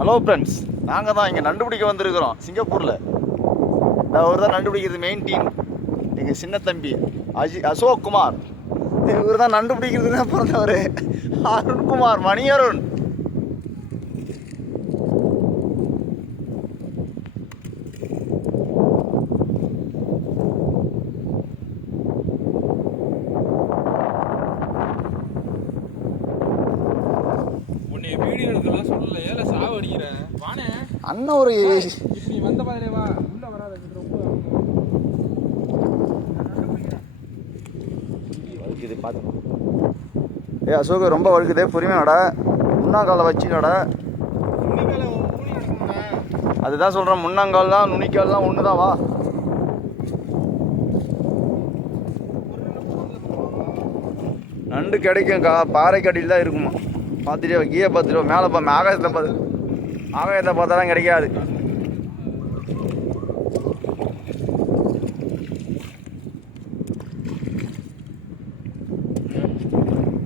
Hello friends, நாங்கள் தான் இங்கே நண்டு பிடிக்க வந்திருக்கிறோம் சிங்கப்பூரில். அவர் தான் நண்டு பிடிக்கிறது மெயின் டீம். எங்கள் சின்ன தம்பி அசோக் குமார். இவர் தான் நண்டு பிடிக்கிறது தான் பிறந்தவர். அருண்குமார், மணி அருண். வீடியோ எடுக்கலாம் சொல்லல, ஏல சாவ அடிக்கிறேன் வானே அண்ணன் ஒரு இப்படி வந்த பாதிரே வா, உள்ள வராத ரொம்ப வழுக்குது பார்த்து. அசோக் ரொம்ப வழுக்குதே, பொறுமையாக நட, முன்னாங்காலை வச்சு நட. அதுதான் சொல்கிறேன், முன்னாங்கால் தான் நுனிக்கால் தான் ஒன்று தான். வா, நண்டு கிடைக்கும், பாறை கடியில் தான் இருக்குமா. பார்த்துட்டே கீழே பார்த்துட்டு மேலே ஆகாயத்தில் பார்த்தா தான் கிடைக்காது.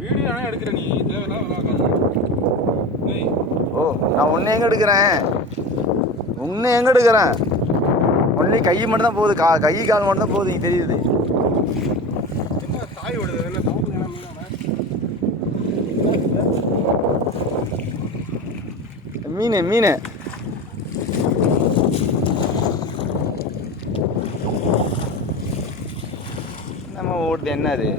வீடியோ எடுக்கிறேன் நீ ஓ, நான் ஒன்று எங்கே எடுக்கிறேன், ஒன்லி கை மட்டும் தான் போகுது, கை கால் மட்டும் தான் போகுது, தெரியுது. தாய் விடுது மீன் நம்ம ஓடுது, என்ன அது?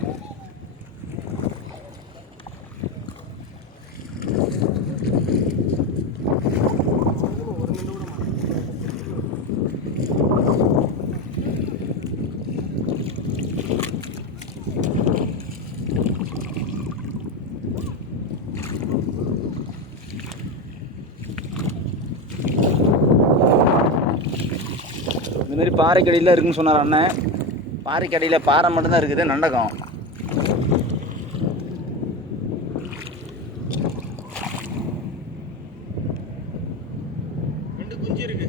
இந்த மாதிரி பாறைக்கடியில் இருக்குன்னு சொன்னார் அண்ணன். பாறைக்கடியில் பாறை மட்டும்தான் இருக்குது, நண்டகம். ரெண்டு குஞ்சு இருக்கு.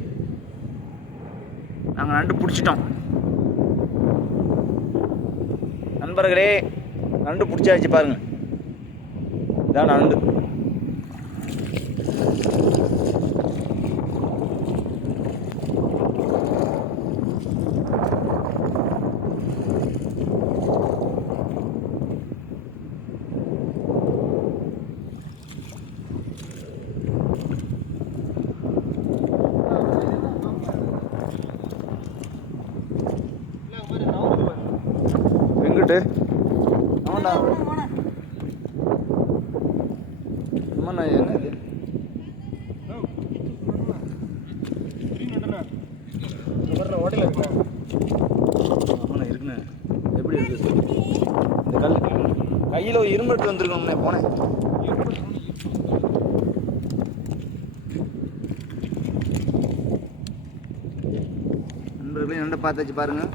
நாங்கள் நண்டு பிடிச்சிட்டோம் நண்பர்களே. நண்டு பிடிச்சாச்சு பாருங்க, இதான் நண்டு. எங்கிட்டு ஆமாண்டா, ஆமாண்ணா. என்னது ஓட்டையில் இருக்கா? ஆமாண்ணா, இருக்குண்ணே. எப்படி இருக்குது இந்த கல்? கையில் ஒரு இரும்பு வந்துருக்கணும்ண்ணே. போனேன் நண்பர்களே, நண்டை பார்த்தாச்சு பாருங்கள்.